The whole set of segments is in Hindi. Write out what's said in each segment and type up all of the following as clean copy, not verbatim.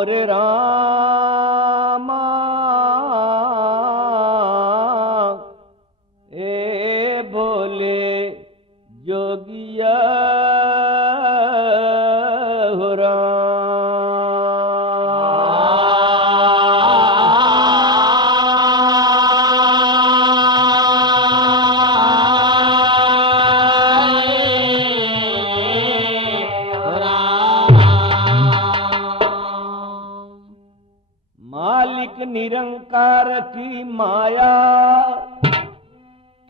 मोरे रामा ए भोले जोगिया हो मालिक निरंकार की माया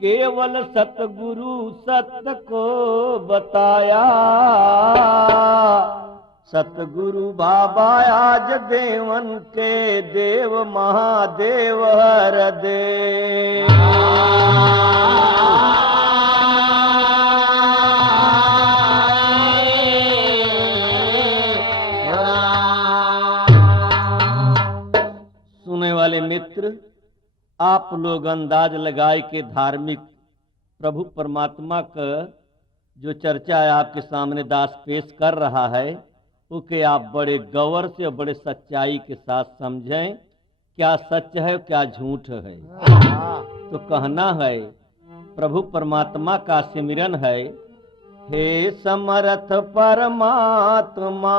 केवल सतगुरु सत्य को बताया। सतगुरु बाबा आज देवन के देव महादेव हर देव। सुनने वाले मित्र, आप लोग अंदाज लगाए कि धार्मिक प्रभु परमात्मा का जो चर्चा है आपके सामने दास पेश कर रहा है, उसे आप बड़े गौर से और बड़े सच्चाई के साथ समझें। क्या सच है क्या झूठ है। तो कहना है प्रभु परमात्मा का सिमरन है, हे समर्थ परमात्मा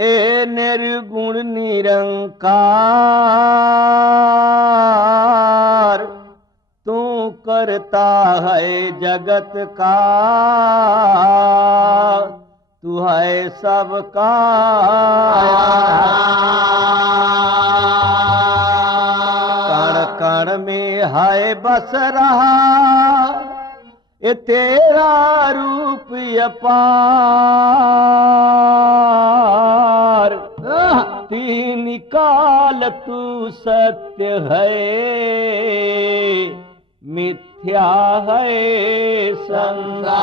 ए निर्गुण निरंकार, तू करता है जगत का, तू है सबका। कण कण में है बस रहा ये तेरा रूप अपार। तीन काल तू सत्य है मिथ्या है संसार।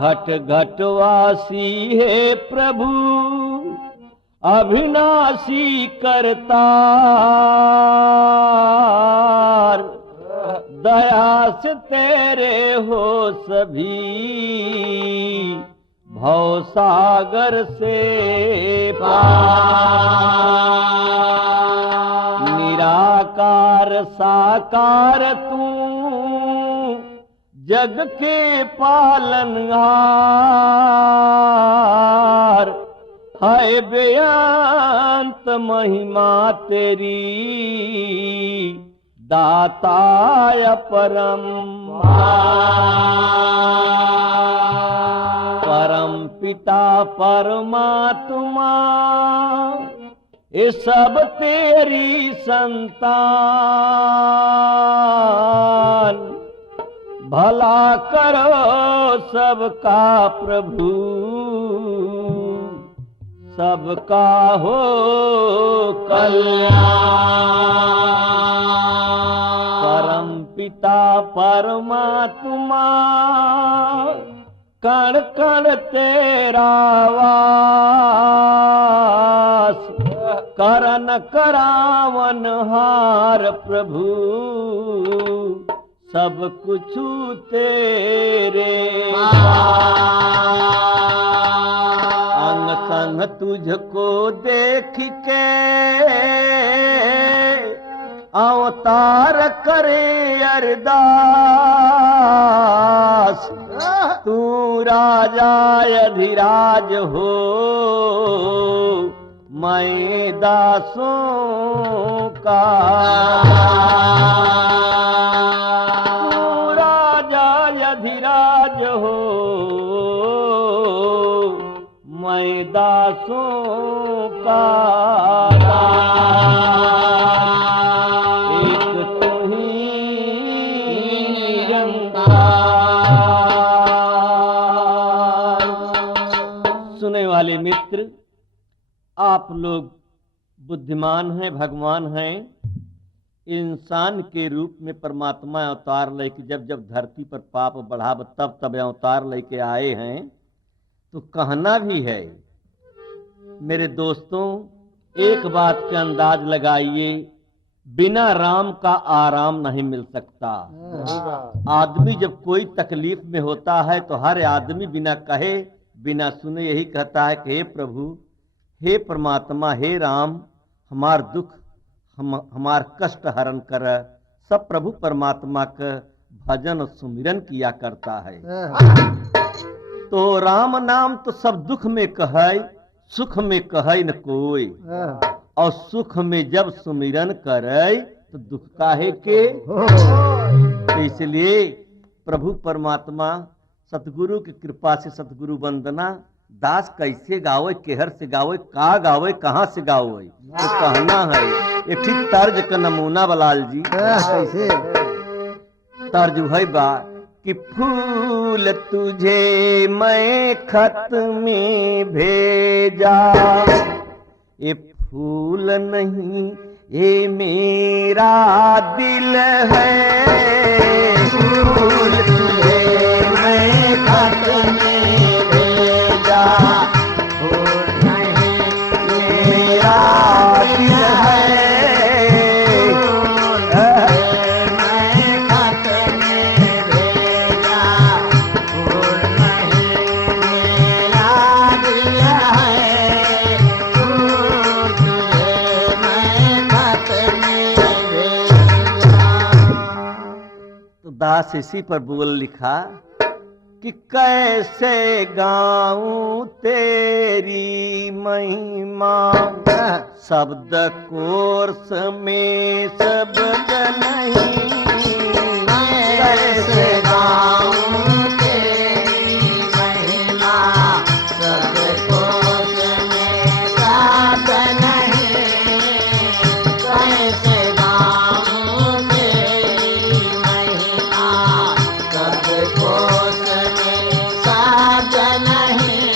घट घटवासी है प्रभु अविनाशी करतार। दया से तेरे हो सभी भव सागर से पार। निराकार साकार तू जग के पालनहार। है बेअंत महिमा तेरी दाता परम परम पिता परमात्मा ये सब तेरी संतान। भला करो सबका प्रभु सबका हो कल्याण। परम पिता परमात्मा कण कण तेरा वास। करन करावन हार प्रभु सब कुछ तेरे अंग संग तुझको देख के अवतार करे अरदास। तू राजा अधिराज हो मैं दासों का। तू राजा अधिराज हो मैं दासों का। एक तू ही निरंकार। सुने वाले मित्र, आप लोग बुद्धिमान हैं, भगवान हैं। इंसान के रूप में परमात्मा अवतार लेके जब जब धरती पर पाप बढ़ाव तब तब अवतार लेके आए हैं। तो कहना भी है मेरे दोस्तों, एक बात का अंदाज लगाइए, बिना राम का आराम नहीं मिल सकता। आदमी जब कोई तकलीफ में होता है तो हर आदमी बिना कहे बिना सुने यही कहता है कि हे प्रभु, हे परमात्मा, हे राम, हमार दुख हमार कष्ट हरण कर। सब प्रभु परमात्मा का भजन और सुमिरन किया करता है। तो राम नाम तो सब दुख में कहे, सुख में कहे न कोई। और सुख में जब सुमिरन करे तो दुख काहे के। तो इसलिए प्रभु परमात्मा सतगुरु की कृपा से सतगुरु वंदना दास कैसे गावे, केहर से गावे, का गावे, कहाँ से गावे, तो कहना है एक ठीक तर्ज का नमूना बलाल जी। कैसे तर्ज है बा कि फूल तुझे मैं खत में भेजा, ये फूल नहीं ये मेरा दिल है। फूल तुझे मैं खत में भेजा, फूल नहीं ये मेरा दिल है। दास इसी पर बोल लिखा कि कैसे गाऊं तेरी महिमा, शब्द कोर्स में शब्द नहीं। कैसे गाऊं तेरी महिमा, शब्द कोर्स में शब्द नहीं। कैसे गाऊं तेरी महिमा, शब्द कोर्स में शब्द नहीं।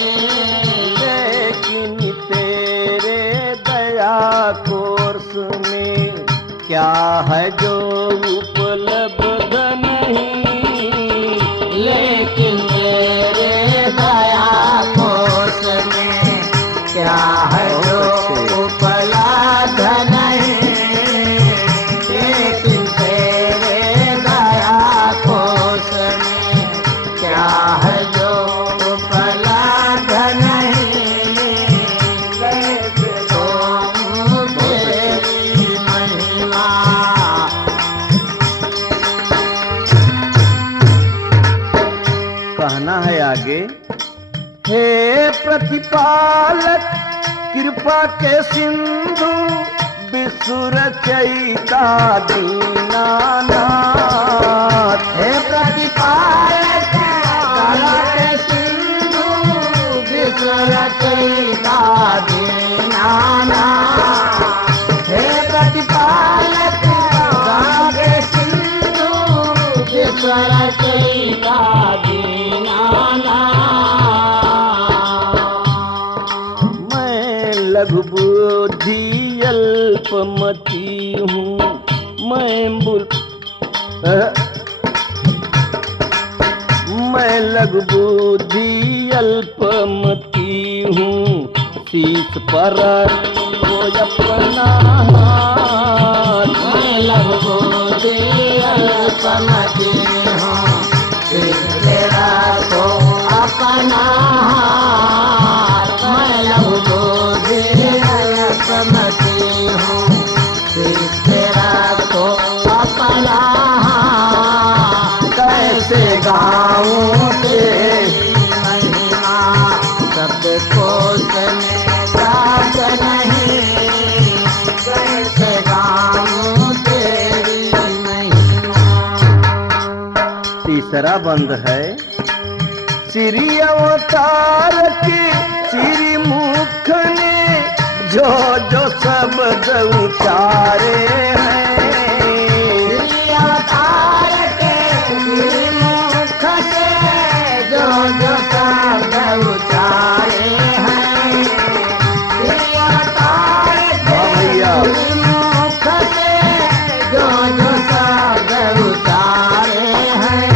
लेकिन तेरे दया कोर्स में क्या है जो उपलब्ध नहीं। लेकिन तेरे दया कोर्स में क्या है जो उपलब्ध नहीं। लेकिन तेरे दया कोर्स में क्या है जो उपलब्ध नहीं। कैसे गाऊं तेरी महिमा। कहना है आगे, हे प्रतिपालक कृपा के सिंधु, विश्व रचयिता दीनानाथ। हे प्रतिपालक कृपा के सिंधु, विश्व रचयिता दीनानाथ। हे प्रतिपालक कृपा के सिंधु, विश्व रचयिता लघु बुद्धि अल्पमति हूँ, मैं लघु बुद्धि अल्पमति हूँ। शीश पर वो अपना हाथ। मैं लघु बुद्धि अल्पमति हूँ, शीश तेरा को अपना हाथ। मैं लघु बुद्धि अल्पमति हूँ, शीश तेरा को अपना हाथ। कैसे गाऊं तेरी महिमा, शब्द कोश में शब्द नहीं। कैसे गाऊं तेरी महिमा। तीसरा बंद है, श्री अवतार के श्री मुख ने जो जो शब्द उचारे हैं। श्री अवतार के श्री मुख से जो जो शब्द उचारे हैं। श्री अवतार के श्री मुख से जो जो शब्द उचारे हैं।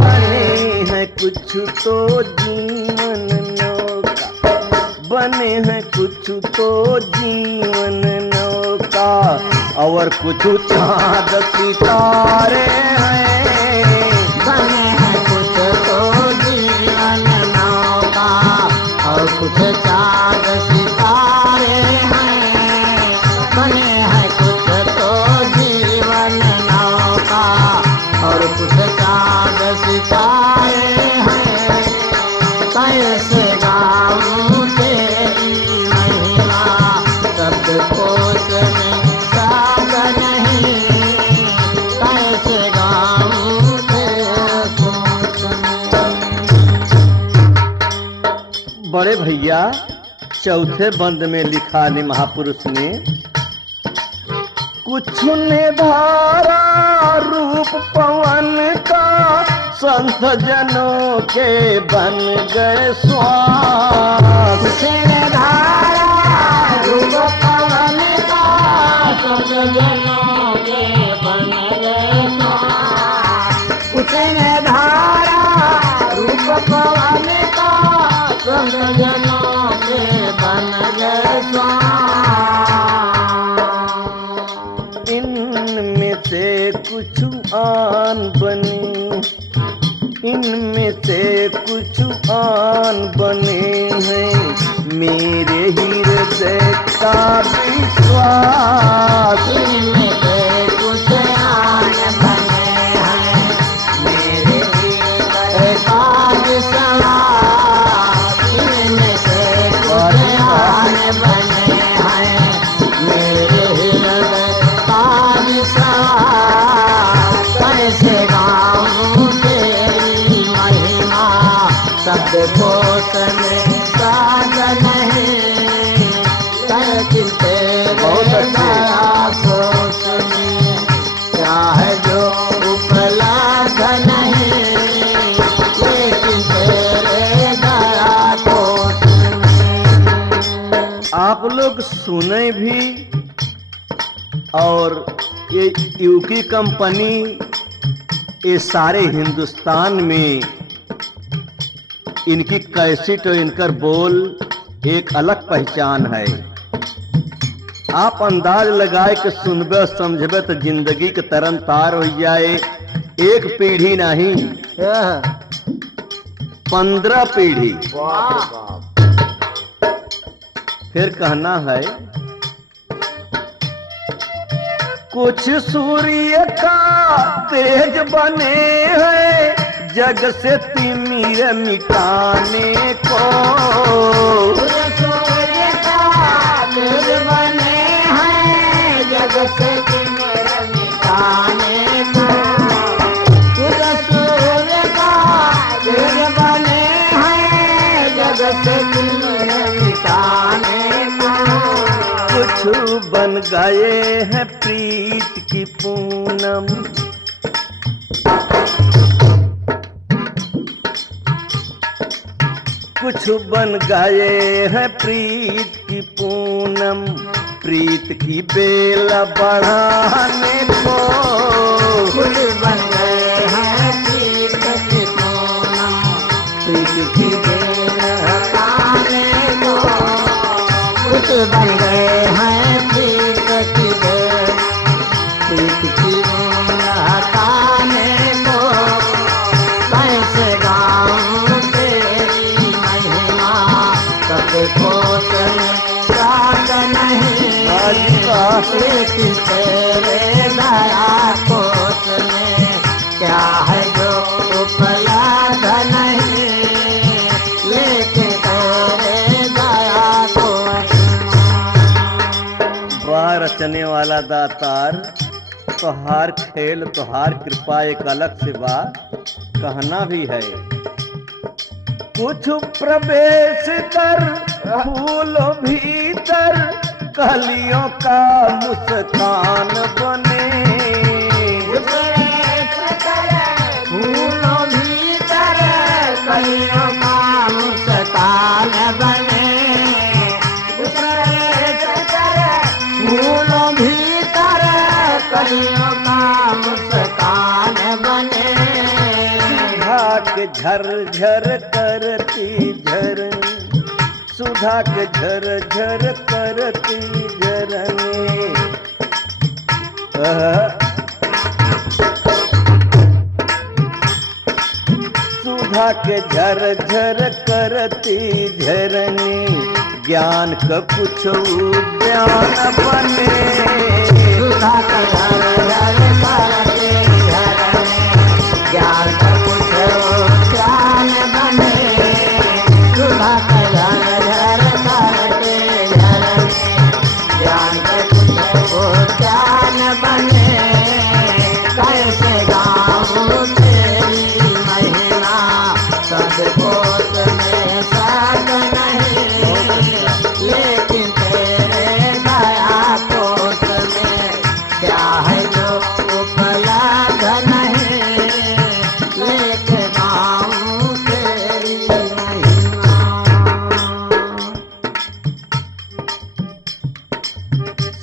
बने हैं कुछ तो जीवन नौका, बने हैं कुछ तो जीवन नौका, और कुछ चाँद सितारे हैं। बने हैं कुछ तो जीवन नौका, बड़े भैया चौथे बंद में लिखा ने महापुरुष ने, कुछ ने धारा रूप पवन का संत जनों के बन गए श्वास। कुछ ने धारा रूप पवन का संत जनों के बन गए श्वास। कुछ ने धारा रूप पवन का संत जनों के बन गए श्वास। इनमें से कुछ आन बनी, इनमें से कुछ आन बने हैं मेरे हृदय का विश्वास। इनमें से कुछ आन बने हैं मेरे हृदय का विश्वास। इनमें से कुछ आन बने हैं मेरे हृदय का विश्वास। कैसे गाऊं तेरी महिमा शब्द कोश में साध नहीं, करती तेरे दया सोच में क्या है जो उपलब्ध नहीं, लेकिन तेरे दया कोश में। आप लोग सुने भी, और ये यूकी कंपनी ये सारे हिंदुस्तान में इनकी कैसेट और इनकर बोल एक अलग पहचान है। आप अंदाज लगाए कि सुनबे समझबे तो जिंदगी के तरन तार हो जाए। एक पीढ़ी नहीं, 15 पीढ़ी। फिर कहना है, कुछ सूर्य का तेज बने हैं जग से तिमिर मिटाने को। कुछ सूर्य का तेज बने हैं जग से तिमिर मिटाने को। कुछ सूर्य का तेज बने हैं जग से तिमिर मिटाने को। कुछ बन गए हैं प्रीत की पूनम, कुछ बन गए हैं प्रीत की पूनम, प्रीत की बेल बढ़ाने को। कुछ बन गए हैं प्रीत की पूनम, प्रीत की बेल हटाने को। कुछ बन गए हैं प्रीत की बेल, प्रीत की बेल हटाने को। कैसे गाऊं तेरी महिमा सब कोश में राग नहीं, लेकिन तेरे दया कोश में क्या है जो उपलब्ध नहीं, लेकिन तेरे दया कोश। वाह रचने वाला दातार, तोहार खेल तोहार कृपा एक अलग से बात कहना भी है। कुछ प्रवेश कर फूल भीतर कलियों का मुस्कान बने। फूलों भीतर कलियों का मुस्कान बने। फूलों भीतर कलियों का मुस्कान बने। सुधा के झरझर करती झरनी, सुधा के झरझर करती झरनी। सुधा के झरझर करती झरनी, ज्ञान का कुछ उद्यान बने। सुधा का झरझर करती झरनी, ज्ञान का कुछ उद्यान बने। सुधा का झरझर करती झरनी, ज्ञान का कुछ उद्यान बने। कैसे गाऊं तेरी महिमा सब कोश में साध नहीं,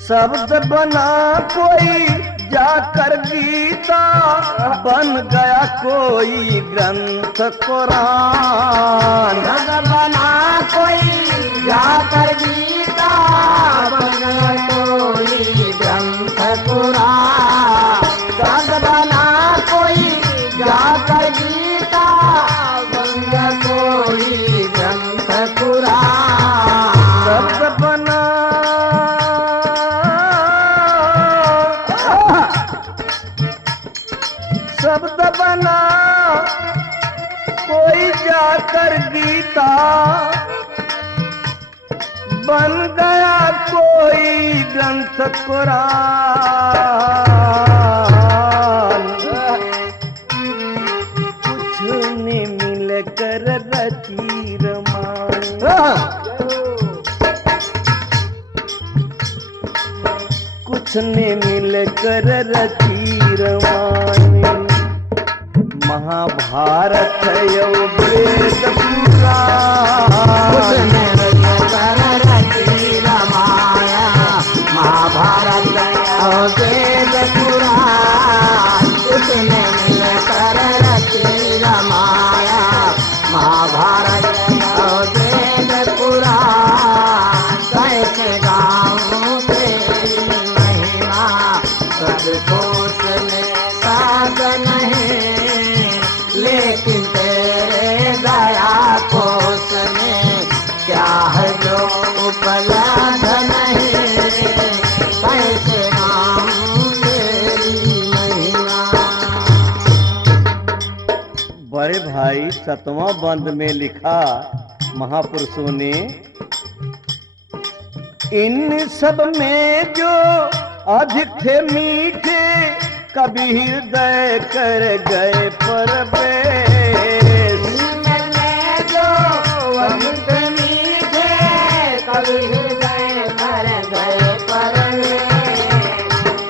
शब्द बना कोई जाकर गीता, बन गया कोई ग्रंथ कुरान। शब्द बना कोई जाकर गीता, बन गया कोई ग्रंथ कुरान। शब्द बना कोई जाकर गीता, बन गया कोई ग्रंथ कुरान। शब्द बना शब्द बना कोई जाकर गीता, बन गया कोई ग्रंथ कुरान। कुछ ने मिलकर रची रामायण, कुछ ने मिलकर रची रामायण। महाभारत यो वेद पुराण। उसने मिलकर रची रामायण, महाभारत और वेद पुराण। उसने मिलकर रची रामायण, महाभारत और वेद पुराण। कैसे गाऊं तेरी महिमा, सबको उसने साध नहीं, लेकिन तेरे दया कोष में क्या है जो उपलब्ध नहीं। कैसे गाऊं तेरी महिमा। बड़े भाई 7वां बंद में लिखा महापुरुषों ने, इन सब में जो अधिक थे मीठे, कभी हृदय कर गए परवेश। इनमें जो अधिक मीठे, कभी हृदय कर गए परवेश।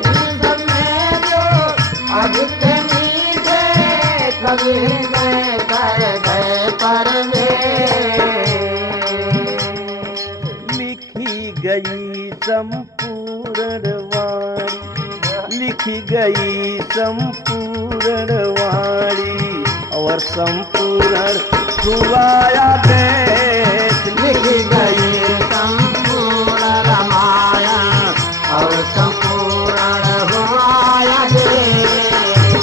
इनमें जो अधिक मीठे, कभी हृदय कर गए परवेश। लिखी गई संपूर्ण वाणी, लिखी गई संपूर्ण वाणी, और संपूर्ण हुआया देश। लिखी गई संपूर्ण रामायण, और संपूर्ण हुआ देश।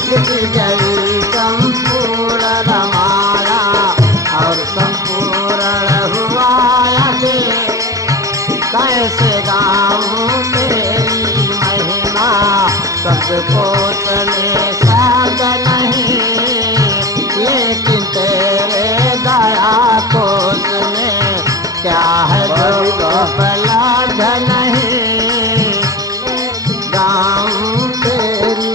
लिखी गई संपूर्ण रामायण, और संपूर्ण हुआ देश। कैसे गाऊं तेरी महिमा, सबको तने साध नहीं, लेकिन तेरे दया कोष में क्या है जो उपलब्ध नहीं। गाऊं तेरी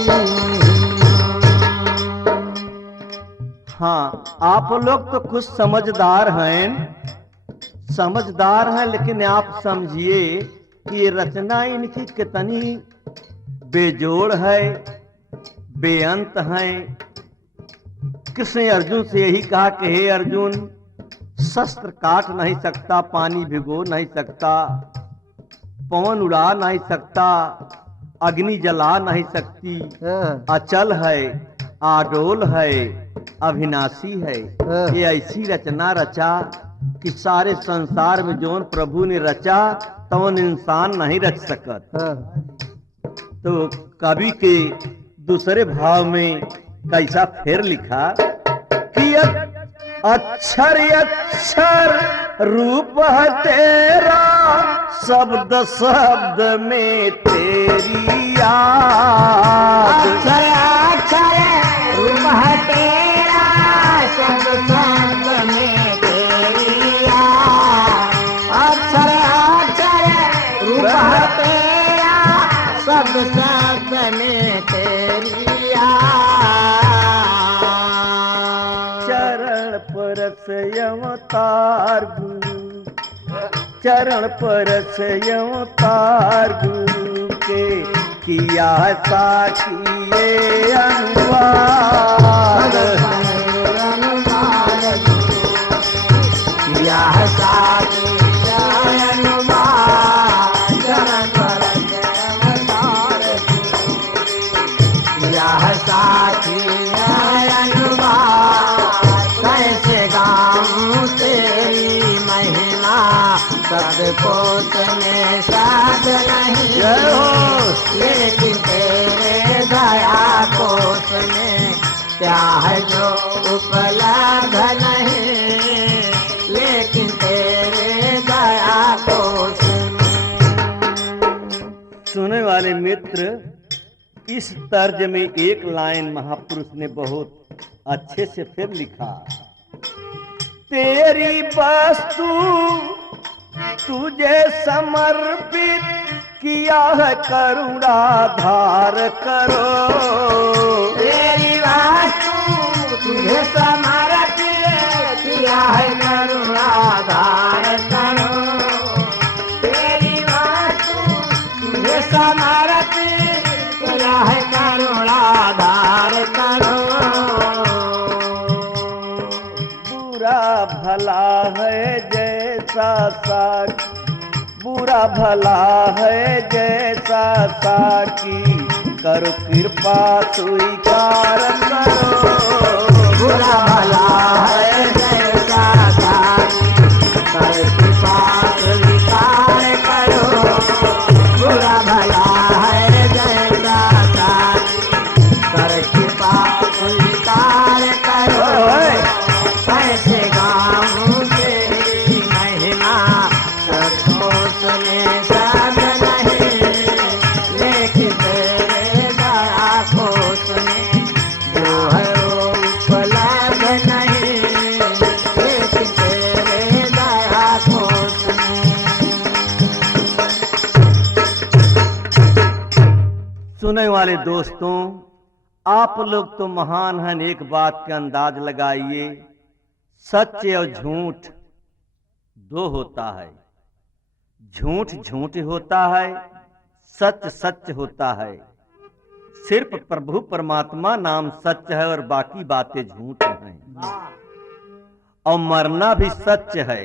हाँ, आप लोग तो कुछ समझदार हैं, लेकिन आप समझिए कि ये रचना इनकी कितनी बेजोड़ है, बेअंत है। कृष्ण अर्जुन से यही कहा कि हे अर्जुन, शस्त्र काट नहीं सकता, पानी भिगो नहीं सकता, पवन उड़ा नहीं सकता, अग्नि जला नहीं सकती, अचल है, आडोल है, अविनाशी है। ये ऐसी रचना रचा कि सारे संसार में जोन प्रभु ने रचा तवन इंसान नहीं रच सकत। तो कवि के दूसरे भाव में कैसा फिर लिखा कि अक्षर अक्षर रूप है तेरा, शब्द शब्द में तेरी याद। अक्षर अक्षर रूप है तेरा, शब्द शब्द में तेरी याद। अक्षर अक्षर रूप है तेरा, शब्द शब्द में तेरी याद। चरण परस अवतार गुरु, चरण परस अवतार गुरु के किया साखिए अनुवाद। किया साखिए अनुवाद, चरण परस शब्द कोश में साध नहीं, जय हो। लेकिन तेरे दया कोश में क्या है जो उपलब्ध नहीं, लेकिन तेरे दया कोश में। सुनने वाले मित्र, इस तर्ज में एक लाइन महापुरुष ने बहुत अच्छे से फिर लिखा। तेरी वस्तु तुझे समर्पित किया है, करुणा धार करो। तेरी वस्तु तुझे समर्पित किया है, करुणा धार करो। तेरी वस्तु तुझे समर्पित किया है, करुणा धार करो। बुरा भला है जैसा साकी, बुरा भला है जैसा साकी, करो कृपा स्वीकार करो। बुरा भला है जैसा साकी, करो कृपा स्वीकार करो। बुरा भला है जैसा साकी, करो कृपा स्वीकार करो। कैसे गाऊं तेरी महिमा, शब्दों में साध नहीं, लेकिन तेरे दया कोश में जो है वो उपलब्ध नहीं, लेकिन तेरे दया कोश में। सुनने वाले दोस्तों, आप लोग तो महान हैं, एक बात का अंदाज लगाइए। सच और झूठ दो होता है। झूठ झूठ होता है, सच सच होता है। सिर्फ प्रभु परमात्मा नाम सच है और बाकी बातें झूठ हैं। और मरना भी सच है।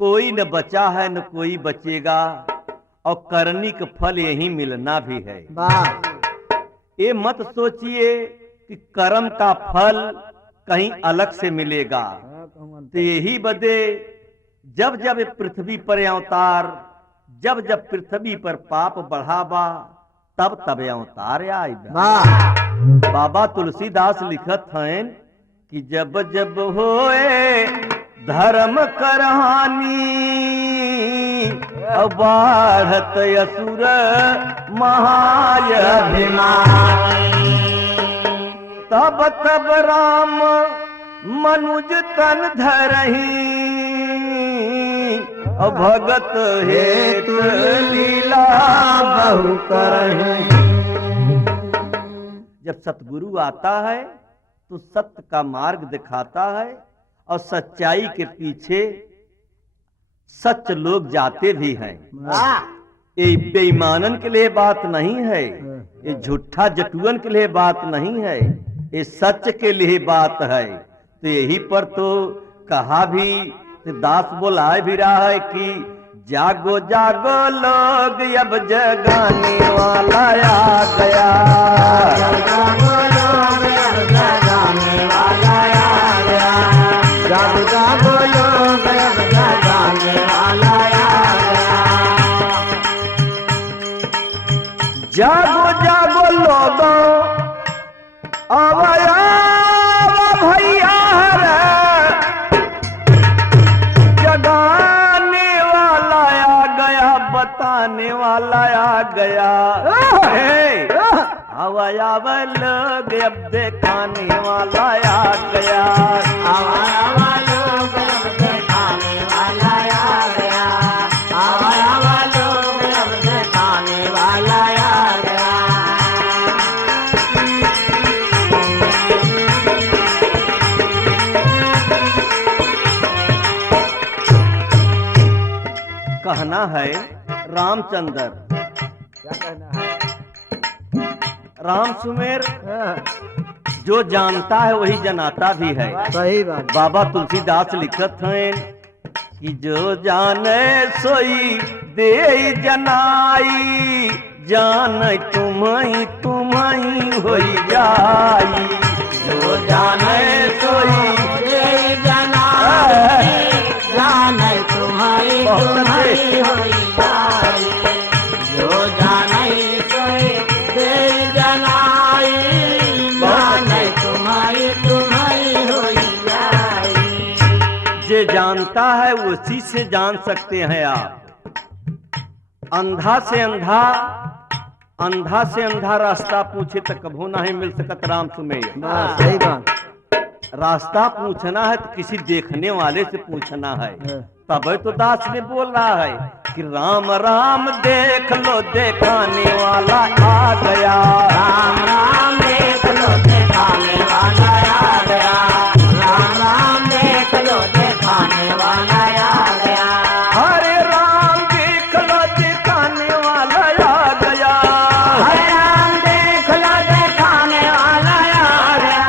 कोई न बचा है न कोई बचेगा, और करनी का फल यही मिलना भी है। ये मत सोचिए कि कर्म का फल कहीं अलग से मिलेगा। तो यही बदे जब जब पृथ्वी पर अवतार, जब जब पृथ्वी पर पाप बढ़ावा, तब तब अवतार आएगा। बाबा तुलसीदास लिखत हैं कि जब जब होए धर्म करहानी, बाढ़त असुर महाय अभिमानी, तब तब राम मनुज तन धरही, भगत हेतु लीला बहु करही। जब सतगुरु आता है तो सत्य का मार्ग दिखाता है, और सच्चाई के पीछे सच लोग जाते भी हैं। ये बेईमानन के लिए बात नहीं है, ये झूठा जटुअन के लिए बात नहीं है, ये सच के लिए बात है। तो यही पर तो कहा भी, दास बोलाए भी रहा है कि जागो जागो लोग अब जगाने वाला आ गया। जागो लोग अब जगाने वाला आ गया। जागो जागो लोग अब जगाने वाला आ गया। जागो जागो लोगों आवाया भैया रे, जगाने वाला आ गया, बताने वाला आ गया। आवाया लोग अब दिखाने वाला आ गया। आवाया लोग अब दिखाने वाला आ गया। आवाया लोग अब दिखाने वाला आ गया। कहना है रामचंद्र, क्या कहना है? राम सुमेर जो जानता है वही जनाता भी है। सही बात। बाबा तुलसीदास लिखत हैं कि जो जाने सोई दे जनाई, जान तुम्हें तुम्हें होई जाई। जो जाने सोई जनाई, जाने तुम्हारी जिसे जानता है उसी से जान सकते हैं आप। अंधा से अंधा रास्ता पूछे तो कभू नहीं मिल सकत राम सुमेर। सही बात। रास्ता पूछना है तो किसी देखने वाले से पूछना है। तब तो दास ने बोल रहा है कि राम राम देख लो देखाने वाला आ गया। राम राम देख लो दिखाने वाला आ गया। राम राम देख लो दिखाने वाला आ गया। हरे राम देख लो दिखाने वाला आ गया। हरे राम देख लो दिखाने वाला आ गया।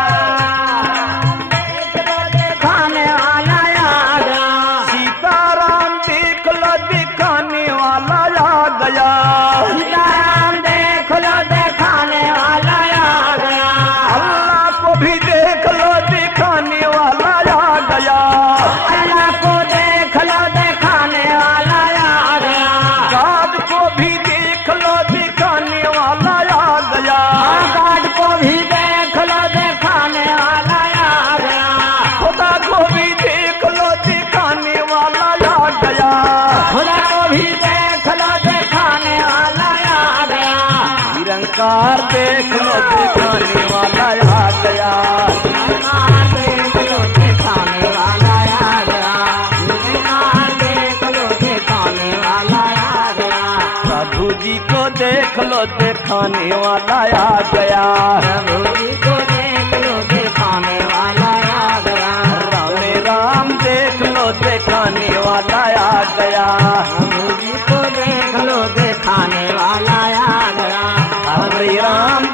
देख लो दिखाने वाला आ गया। सीताराम देख लो दिखाने वाला आ गया। सीताराम देख लो दिखाने वाला आ गया। अल्लाह को भी देख लो दिखाने वाला आ गया। अल्लाह को देख लो दिखाने वाला आ गया। गाद को भी देख लो दिखाने वाला आ गया। गाड को भी देख लो दिखाने वाला आ गया। खुदा को भी देख लो दिखाने वाला आ गया। खुदा को भी देख लो दिखाने वाला आ गया। निरंकार देख लो दिखाने वाला आ गया। देख लो दिखाने वाला आ गया। देख लो दिखाने वाला आ गया। प्रभु जी को देख लो दिखाने वाला आ गया। प्रभु जी को देख लो दिखाने वाला आ गया। राम राम देख लो दिखाने वाला आ गया। प्रभु जी को देख लो दिखाने वाला आ गया। हरे राम